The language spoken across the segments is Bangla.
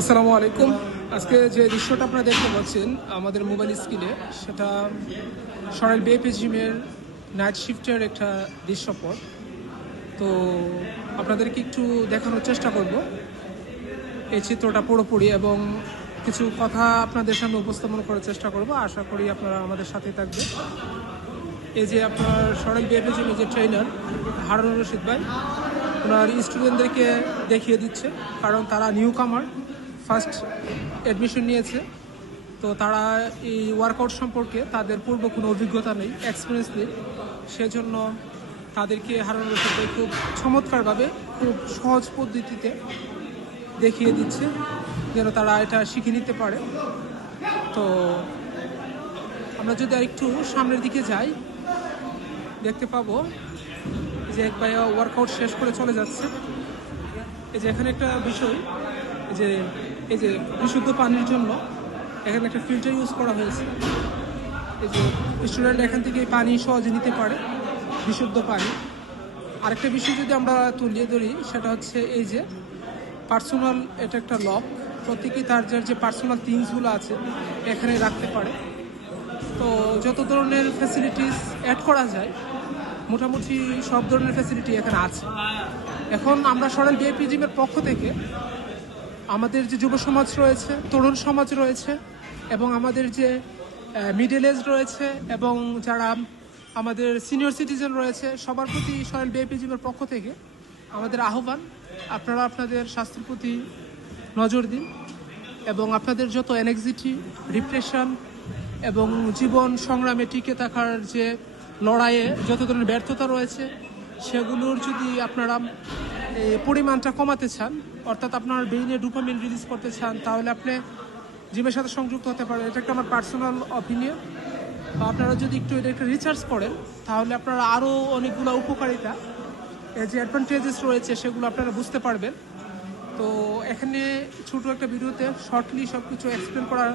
আসসালামু আলাইকুম। আজকে যে দৃশ্যটা আপনারা দেখতে পাচ্ছেন আমাদের মোবাইল স্ক্রিনে, সেটা সরাইল বিএপি জিমের নাইট শিফটের একটা দৃশ্যপট। তো আপনাদেরকে একটু দেখানোর চেষ্টা করব এই চিত্রটা পুরোপুরি, এবং কিছু কথা আপনাদের সামনে উপস্থাপন করার চেষ্টা করব। আশা করি আপনারা আমাদের সাথে থাকবে। এই যে আপনার সরাইল বিএপি জিমের যে ট্রেনার হারুনুর রশিদ ভাই, ওনার স্টুডেন্টদেরকে দেখিয়ে দিচ্ছে, কারণ তারা নিউ কামার, ফার্স্ট অ্যাডমিশন নিয়েছে। তো তারা এই ওয়ার্কআউট সম্পর্কে তাদের পূর্ব কোনো অভিজ্ঞতা নেই, এক্সপিরিয়েন্স নেই। সেজন্য তাদেরকে হারুনুর রশিদ ভাই খুব চমৎকারভাবে, খুব সহজ পদ্ধতিতে দেখিয়ে দিচ্ছে যেন তারা এটা শিখে নিতে পারে। তো আমরা যদি আরেকটু সামনের দিকে যাই, দেখতে পাবো যে এক ভাইয়া ওয়ার্কআউট শেষ করে চলে যাচ্ছে। এই যে এখানে একটা বিষয়, যে এই যে বিশুদ্ধ পানির জন্য এখানে একটা ফিল্টার ইউজ করা হয়েছে। এই যে স্টুডেন্ট এখান থেকে পানি সহজে নিতে পারে, বিশুদ্ধ পানি। আরেকটা বিষয় যদি আমরা তুলিয়ে ধরি, সেটা হচ্ছে এই যে পার্সোনাল, এটা একটা লক, প্রত্যেকেই তার যার যে পার্সোনাল থিংসগুলো আছে এখানে রাখতে পারে। তো যত ধরনের ফ্যাসিলিটিস অ্যাড করা যায়, মোটামুটি সব ধরনের ফ্যাসিলিটি এখানে আছে। এখন আমরা সরাইল বিএপি জিমের পক্ষ থেকে আমাদের যে যুব সমাজ রয়েছে, তরুণ সমাজ রয়েছে, এবং আমাদের যে মিডল এজ রয়েছে, এবং যারা আমাদের সিনিয়র সিটিজেন রয়েছে, সবার প্রতি সরাইল বিএপি জিমের পক্ষ থেকে আমাদের আহ্বান, আপনারা আপনাদের স্বাস্থ্যের প্রতি নজর দিন, এবং আপনাদের যত অ্যাংজাইটি, ডিপ্রেশন এবং জীবন সংগ্রামে টিকে থাকার যে লড়াইয়ে যত ধরনের ব্যর্থতা রয়েছে, সেগুলোর যদি আপনারা পরিমাণটা কমাতে চান, অর্থাৎ আপনার ব্রেইনে ডোপামিন রিলিজ করতে চান, তাহলে আপনি জিমের সাথে সংযুক্ত হতে পারেন। এটা একটা আমার পার্সোনাল অপিনিয়ন। বা আপনারা যদি একটু এটা একটা রিসার্চ করেন, তাহলে আপনারা আরও অনেকগুলো উপকারিতা, যে অ্যাডভান্টেজেস রয়েছে, সেগুলো আপনারা বুঝতে পারবেন। তো এখানে ছোটো একটা ভিডিওতে শর্টলি সব কিছু এক্সপ্লেন করা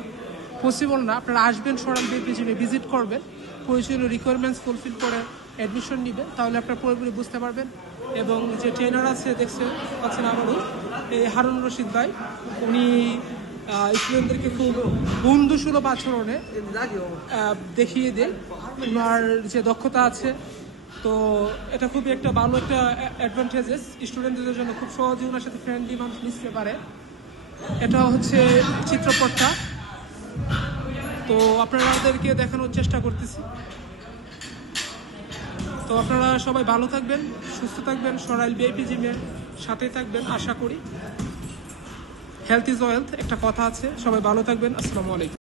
পসিবল না। আপনারা আসবেন, সরাইল বিএপি জিমে ভিজিট করবেন, প্রয়োজনীয় রিকোয়ারমেন্টস ফুলফিল করে অ্যাডমিশন নেবেন, তাহলে আপনারা পুরোপুরি বুঝতে পারবেন। এবং যে ট্রেনার আছে দেখতে পাচ্ছেন আমারও, এই হারুনুর রশিদ ভাই, উনি স্টুডেন্টদেরকে খুব বন্ধুসুলভ আচরণে দেখিয়ে দেয় ওনার যে দক্ষতা আছে। তো এটা খুবই একটা ভালো একটা অ্যাডভান্টেজেস স্টুডেন্টদের জন্য, খুব সহজে ওনার সাথে ফ্রেন্ডলি মানুষ মিশতে পারে। এটা হচ্ছে চিত্রপটটা। তো আপনাদেরকে দেখানোর চেষ্টা করতেছি। তো আপনারা সবাই ভালো থাকবেন, সুস্থ থাকবেন, সরাইল বিএপি জিমের সাথে থাকবেন আশা করি। হেলথ ইজ ওয়েলথ একটা কথা আছে। সবাই ভালো থাকবেন। আসসালামু আলাইকুম।